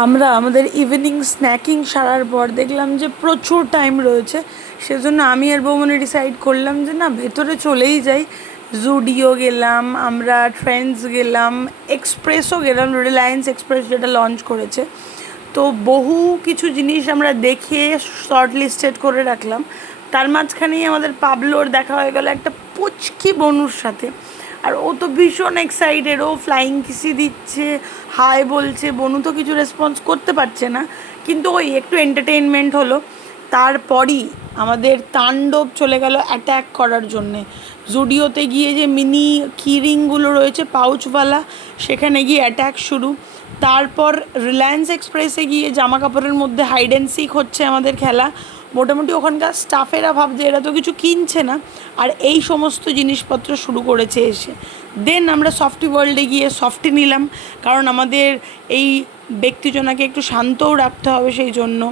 আমরা আমাদের evening snacking সারার পর দেখলাম যে প্রচুর টাইম রয়েছে, সেজন্য আমি আর বৌমনি ডিসাইড করলাম যে না, ভেতরে চলেই যাই। জুডিও গেলাম, আমরা ট্রেন্ডস গেলাম, এক্সপ্রেসও গেলাম, রিলায়েন্স এক্সপ্রেস যেটা লঞ্চ করেছে। তো বহু কিছু জিনিস আমরা দেখে শর্ট লিস্টেড করে রাখলাম। তার মাঝখানেই আমাদের পাবলোর দেখা হয়ে গেল একটা পুচকি বনুর সাথে। আর ও তো ভীষণ এক্সাইটেড, ও ফ্লাইং কিসি দিচ্ছে, হাই বলছে। বনু তো কিছু রেসপন্স করতে পারছে না, কিন্তু ওই একটু এন্টারটেইনমেন্ট হলো। তারপরই আমাদের তাণ্ডব চলে গেল অ্যাট্যাক করার জন্যে। জুডিওতে গিয়ে যে মিনি কিরিংগুলো রয়েছে পাউচওয়ালা, সেখানে গিয়ে অ্যাট্যাক শুরু। তারপর রিলায়েন্স এক্সপ্রেসে গিয়ে জামা কাপড়ের মধ্যে হাইড অ্যান্ড সিক হচ্ছে আমাদের খেলা। মোটামুটি ওখানকার স্টাফেরা ভাবছে এরা তো কিছু কিনছে না, আর এই সমস্ত জিনিসপত্র শুরু করেছে এসে। দেন আমরা সফটি ওয়ার্ল্ডে গিয়ে সফটি নিলাম, কারণ আমাদের এই ব্যক্তিজনাকে একটু শান্তও রাখতে হবে, সেই জন্য।